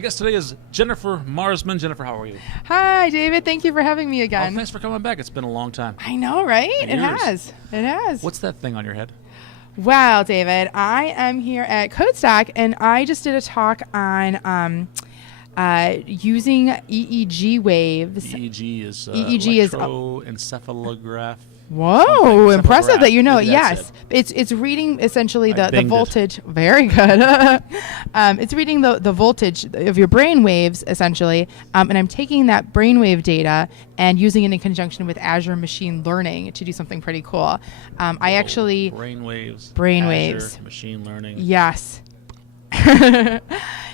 My guest today is Jennifer Marsman. Jennifer, how are you? Hi, David. Thank you for having me again. Oh, thanks for coming back. It's been a long time. I know, right? It has. It has. What's that thing on your head? Well, David, I am here at Codestock, and I just did a talk on using EEG waves. EEG is electroencephalograph. Whoa, impressive that you know it. Yes. It's reading essentially the voltage. Very good. It's reading the voltage of your brain waves, essentially. And I'm taking that brainwave data and using it in conjunction with Azure Machine Learning to do something pretty cool. I actually... Brainwaves. Machine learning. Yes.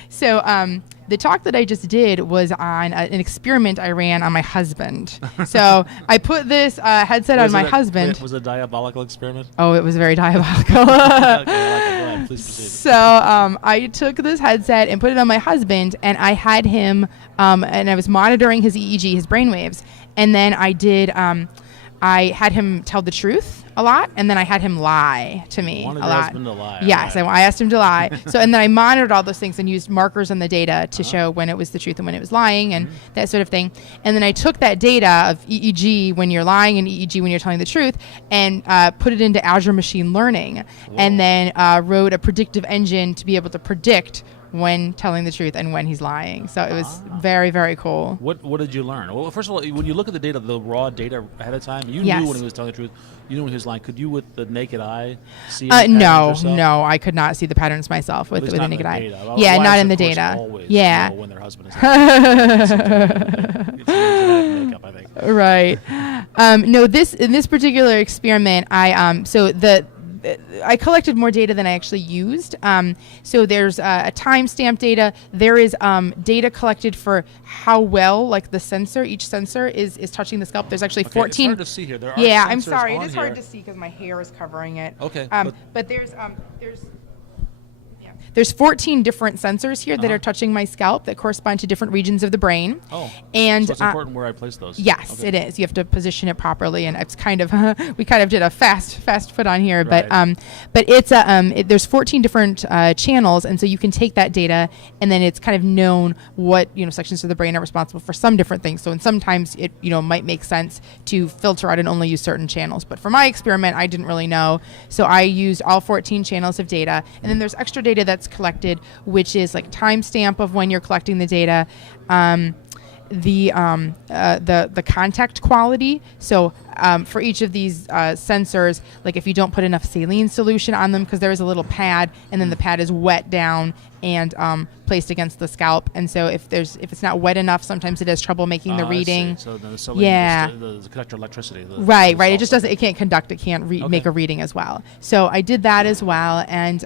So the talk that I just did was on an experiment I ran on my husband. So I put this headset on my husband. Was it a diabolical experiment? Oh, it was very diabolical. Okay, I like it. Go ahead. Please proceed. So I took this headset and put it on my husband, and I had him, and I was monitoring his EEG, his brainwaves. And then I had him tell the truth a lot, and then I had him lie to me a lot. Your husband to lie. Yes, right. I asked him to lie. So, and then I monitored all those things and used markers on the data to show when it was the truth and when it was lying and that sort of thing. And then I took that data of EEG when you're lying and EEG when you're telling the truth and put it into Azure Machine Learning. Whoa. And then wrote a predictive engine to be able to predict when telling the truth and when he's lying. So it was very, very cool. What did you learn? Well, first of all, when you look at the data, the raw data ahead of time, you Yes. knew when he was telling the truth. You knew when he was lying. Could you, with the naked eye, see the No, patterns yourself? no, I could not see the patterns myself with the naked eye. Yeah, not in the of course, data. always Yeah. know when their husband is it's makeup, I think. Right. No, in this particular experiment, I collected more data than I actually used. So there's a timestamp data. There is data collected for how well, like the sensor, each sensor is touching the scalp. There's actually 14. It's hard to see here. There are I'm sensors sorry. on It is here. hard to see because my hair is covering it. Okay. But there's 14 different sensors here that are touching my scalp that correspond to different regions of the brain. Oh, and so it's important where I place those. Yes, okay. it is. You have to position it properly, and it's kind of we kind of did a fast put on here, Right. but it's there's 14 different channels, and so you can take that data, and then it's kind of known what sections of the brain are responsible for some different things. So, and sometimes it might make sense to filter out and only use certain channels. But for my experiment, I didn't really know, so I used all 14 channels of data, and then there's extra data that's collected, which is like timestamp of when you're collecting the data, the contact quality. So for each of these sensors, like if you don't put enough saline solution on them, because there is a little pad, and then the pad is wet down and placed against the scalp, and so if it's not wet enough, sometimes it has trouble making the reading. I see. So the saline, the conductor electricity. Right. It just doesn't. It can't conduct. It can't make a reading as well. So I did that as well, and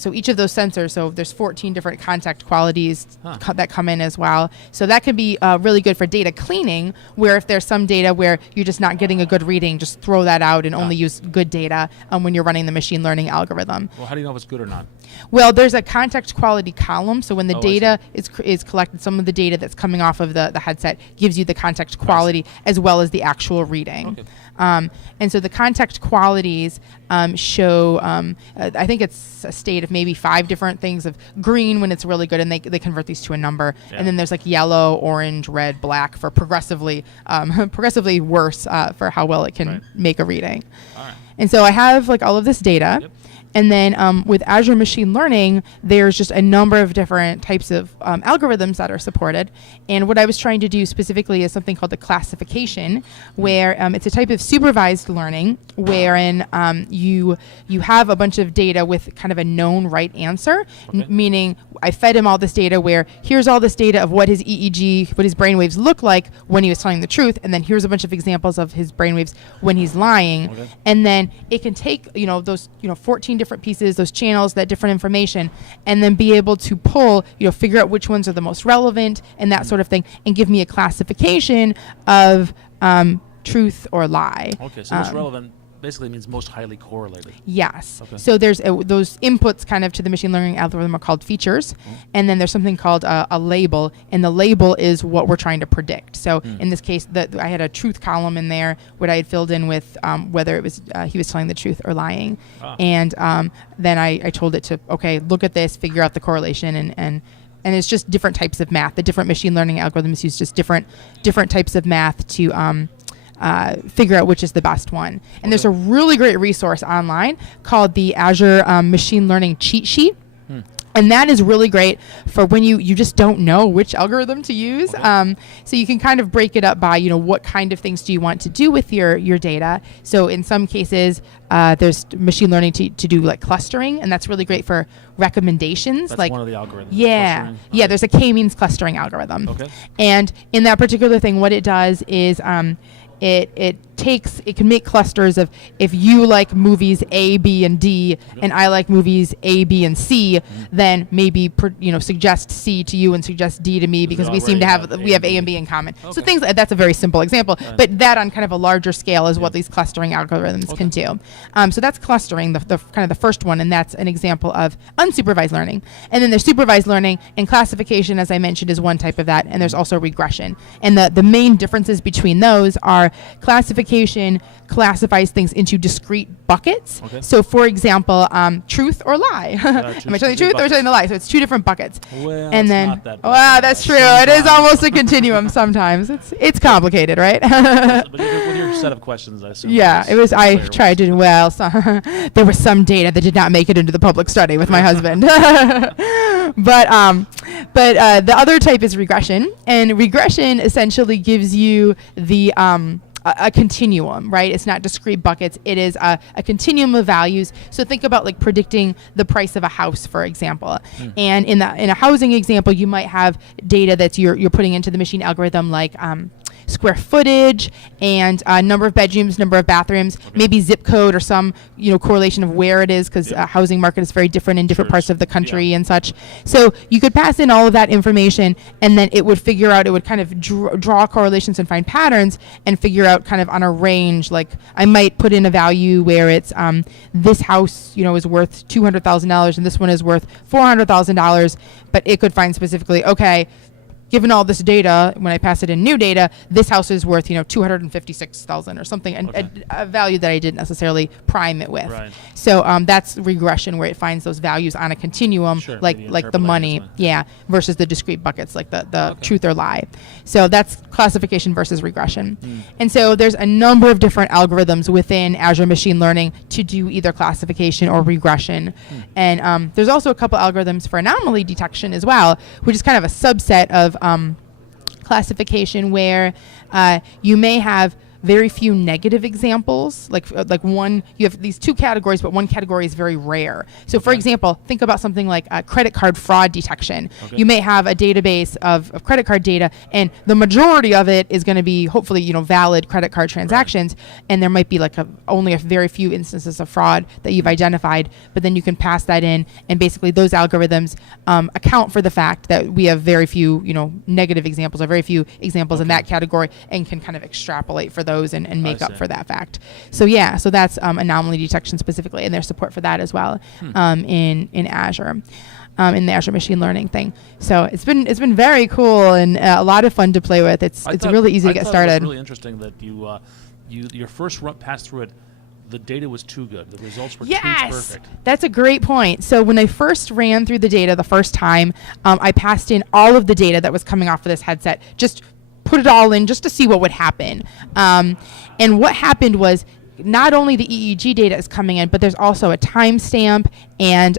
so each of those sensors. So there's 14 different contact qualities that come in as well. So that could be really good for data cleaning, where if there's some data where you're just not getting a good reading, just throw that out and only use good data when you're running the machine learning algorithm. Well, how do you know if it's good or not? Well, there's a contact quality column. So when the data is collected, some of the data that's coming off of the headset gives you the contact quality as well as the actual reading. Okay. And so the contact qualities show, I think it's a state of maybe 5 different things of green when it's really good, and they convert these to a number. Yeah. And then there's like yellow, orange, red, black for progressively worse for how well it can make a reading. All right. And so I have like all of this data. Yep. And then with Azure Machine Learning, there's just a number of different types of algorithms that are supported. And what I was trying to do specifically is something called the classification, where it's a type of supervised learning, wherein you have a bunch of data with kind of a known right answer, meaning I fed him all this data where here's all this data of what his EEG, what his brainwaves look like when he was telling the truth, and then here's a bunch of examples of his brainwaves when he's lying. Okay. And then it can take those 14 different pieces, those channels, that different information, and then be able to pull, figure out which ones are the most relevant and that sort of thing, and give me a classification of truth or lie. Okay, so most relevant basically means most highly correlated. Yes. Okay. So there's those inputs kind of to the machine learning algorithm are called features, and then there's something called a label, and the label is what we're trying to predict. So in this case, I had a truth column in there, what I had filled in with whether it was he was telling the truth or lying, and then I told it to look at this, figure out the correlation, and and it's just different types of math. The different machine learning algorithms use just different types of math to figure out which is the best one. And there's a really great resource online called the Azure Machine Learning Cheat Sheet. And that is really great for when you just don't know which algorithm to use. So you can kind of break it up by, what kind of things do you want to do with your data. So in some cases, there's machine learning to do like clustering, and that's really great for recommendations. That's like one of the algorithms. Yeah. Yeah, there's a k-means clustering algorithm. Okay. And in that particular thing, what it does is it can make clusters of, if you like movies A, B, and D, and I like movies A, B, and C, then maybe suggest C to you and suggest D to me, because we seem to have A and B in common. Okay. So things that's a very simple example, but that on kind of a larger scale is what these clustering algorithms can do. So that's clustering, the kind of the first one, and that's an example of unsupervised learning. And then there's supervised learning, and classification, as I mentioned, is one type of that, and there's also regression. And the main differences between those are classification classifies things into discrete buckets. Okay. So, for example, truth or lie. Am I telling the truth or telling the lie? So it's two different buckets. Well, and it's then, not that wow, that's true. Sometimes. It is almost a continuum. Sometimes it's complicated, right? But with your set of questions, I assume. Yeah, it was. I tried to. Well, there was some data that did not make it into the public study with my husband. But the other type is regression, and regression essentially gives you the a continuum, right? It's not discrete buckets. It is a continuum of values. So think about like predicting the price of a house, for example. And in a housing example, you might have data that you're putting into the machine algorithm, like square footage and number of bedrooms, number of bathrooms, maybe zip code or some correlation of where it is, because housing market is very different in different parts of the country and such. So you could pass in all of that information, and then it would figure out, it would kind of draw correlations and find patterns and figure out kind of on a range. Like I might put in a value where it's this house is worth $200,000 and this one is worth $400,000, but it could find specifically, okay, given all this data, when I pass it in new data, this house is worth, $256,000 or something, and a value that I didn't necessarily prime it with. Right. So that's regression, where it finds those values on a continuum, like the money, versus the discrete buckets, like the truth or lie. So that's classification versus regression. And so there's a number of different algorithms within Azure Machine Learning to do either classification or regression. And there's also a couple algorithms for anomaly detection as well, which is kind of a subset of classification, where you may have very few negative examples, like one, you have these two categories, but one category is very rare. So for example, think about something like credit card fraud detection. You may have a database of credit card data, and the majority of it is going to be hopefully valid credit card transactions, and there might be like only a very few instances of fraud that you've identified, but then you can pass that in, and basically those algorithms account for the fact that we have very few negative examples, or very few examples in that category, and can kind of extrapolate for those and make up for that fact. So so that's anomaly detection specifically, and there's support for that as well in Azure, in the Azure Machine Learning thing. So it's been very cool and a lot of fun to play with. It's really easy to get started. It was really interesting that your first pass through it, the data was too good. The results were too perfect. That's a great point. So when I first ran through the data the first time, I passed in all of the data that was coming off of this headset, just put it all in just to see what would happen. And what happened was, not only the EEG data is coming in, but there's also a timestamp and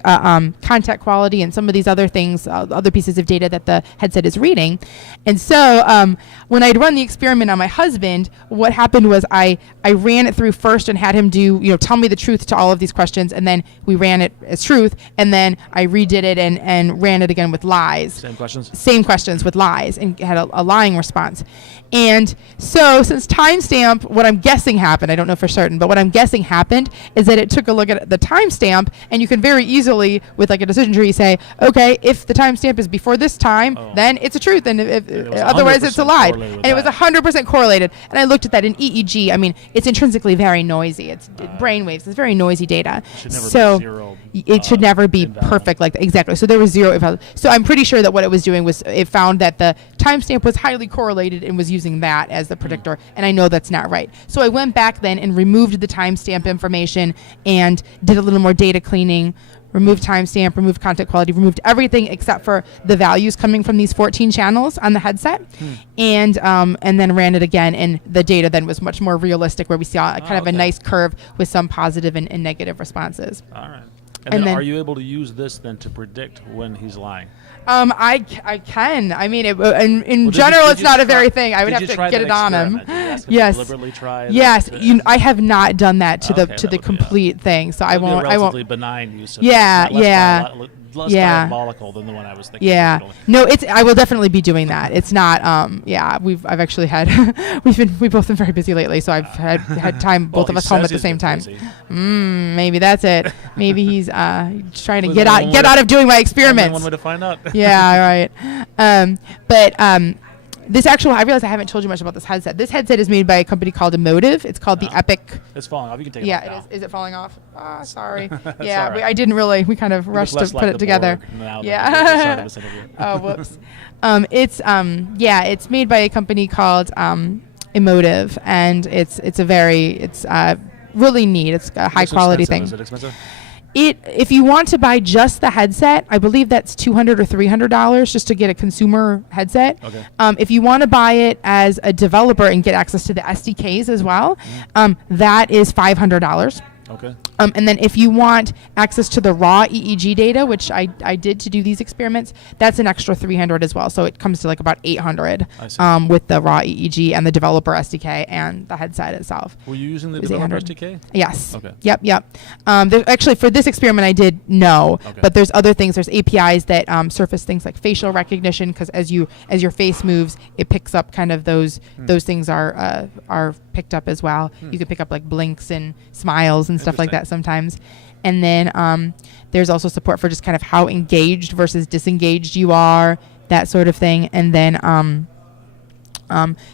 contact quality and some of these other things, other pieces of data that the headset is reading. And so when I'd run the experiment on my husband, what happened was I ran it through first and had him do, tell me the truth to all of these questions, and then we ran it as truth, and then I redid it and ran it again with lies. Same questions? Same questions with lies, and had a lying response. And so since timestamp, what I'm guessing happened, I don't know for certain, but what I'm guessing happened is that it took a look at the timestamp, and you can very easily, with like a decision tree, say, okay, if the timestamp is before this time, then it's a truth, and if otherwise it's a lie. And it was 100% correlated. And I looked at that in EEG. I mean, it's intrinsically very noisy. It's brain waves. It's very noisy data. It should never be perfect like that. Exactly. So there was zero. So I'm pretty sure that what it was doing was it found that the timestamp was highly correlated and was using that as the predictor. And I know that's not right. So I went back then and removed removed the timestamp information and did a little more data cleaning, removed timestamp, removed content quality, removed everything except for the values coming from these 14 channels on the headset, and then ran it again, and the data then was much more realistic, where we saw kind of a nice curve with some positive and negative responses. All right. And then are you able to use this then to predict when he's lying? I can. I mean, in general, it's not a very thing. I would have to get it on him. Yes. Deliberately try. Yes. I have not done that to the complete thing, so I won't. I won't. Benign use of Yeah. Less diabolical than the one I was thinking. Yeah. No, I will definitely be doing that. It's not. I've actually had. We've both been very busy lately, so I've had time both of us home at the same time. Maybe that's it. Maybe he's trying to get out of doing my experiments. One way to find out. Yeah. Right. But this I realize I haven't told you much about this headset. This headset is made by a company called Emotive. It's called the Epic. It's falling off. You can take it off. Yeah, it is. Is it falling off? Sorry. Yeah, right. I didn't really. We kind of rushed to put it together. Yeah. Oh, whoops. It's made by a company called Emotive, and it's really neat. It's a high quality thing. Is it expensive? If you want to buy just the headset, I believe that's $200 or $300 just to get a consumer headset. Okay. If you want to buy it as a developer and get access to the SDKs as well, that is $500. Okay. And then if you want access to the raw EEG data, which I did to do these experiments, that's an extra $300 as well. So it comes to like about $800 with the raw EEG and the developer SDK and the headset itself. Were you using the developer SDK? Yes. Okay. Yep. Actually, for this experiment, I did but there's other things. There's APIs that surface things like facial recognition, because as your face moves, it picks up kind of those things are picked up as well. You can pick up like blinks and smiles and stuff like that sometimes. And then there's also support for just kind of how engaged versus disengaged you are, that sort of thing. And then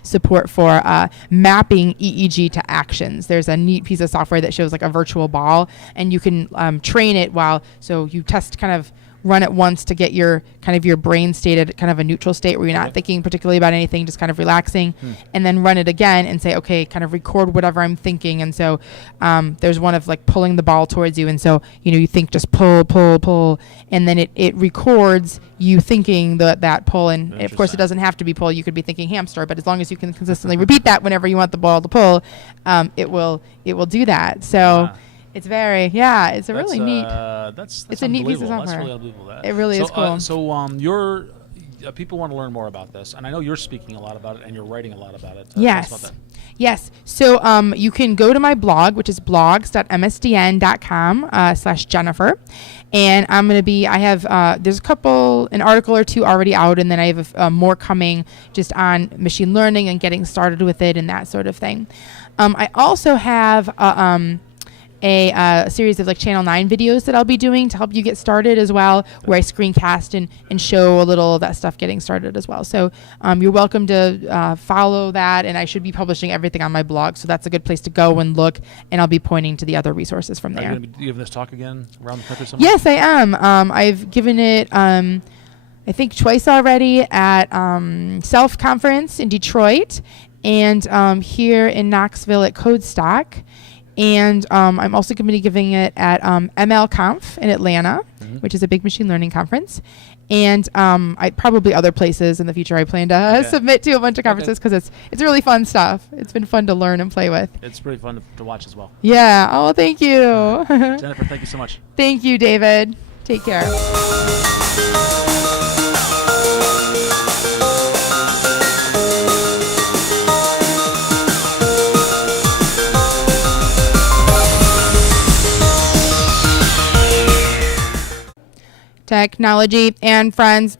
support for mapping EEG to actions. There's a neat piece of software that shows like a virtual ball, and you can train it so you test run it once to get your brain state at kind of a neutral state where you're not thinking particularly about anything, just kind of relaxing, and then run it again and say, okay, kind of record whatever I'm thinking. And so there's one of like pulling the ball towards you, and so you think just pull, and then it records you thinking that pull, and of course it doesn't have to be pull. You could be thinking hamster, but as long as you can consistently repeat that whenever you want the ball to pull, it will do that. So. It's it's a really neat. That's it's a neat piece of software. That's really unbelievable. It really is cool. So people want to learn more about this, and I know you're speaking a lot about it, and you're writing a lot about it. Yes. Tell us about that. Yes. So you can go to my blog, which is blogs.msdn.com/Jennifer. And I have, there's an article or two already out, and then I have more coming just on machine learning and getting started with it and that sort of thing. I also have a series of like Channel 9 videos that I'll be doing to help you get started as well, where I screencast and show a little of that stuff getting started as well. So you're welcome to follow that, and I should be publishing everything on my blog, so that's a good place to go and look, and I'll be pointing to the other resources from there. Are you going to be giving this talk again around the country somewhere? Yes, I am. I've given it, I think, twice already at Self Conference in Detroit, and here in Knoxville at Codestock. And I'm also going to be giving it at MLConf in Atlanta, which is a big machine learning conference. And probably other places in the future I plan to submit to a bunch of conferences, because it's really fun stuff. It's been fun to learn and play with. It's pretty fun to watch as well. Yeah. Oh, thank you. Jennifer, thank you so much. Thank you, David. Take care. Technology and friends.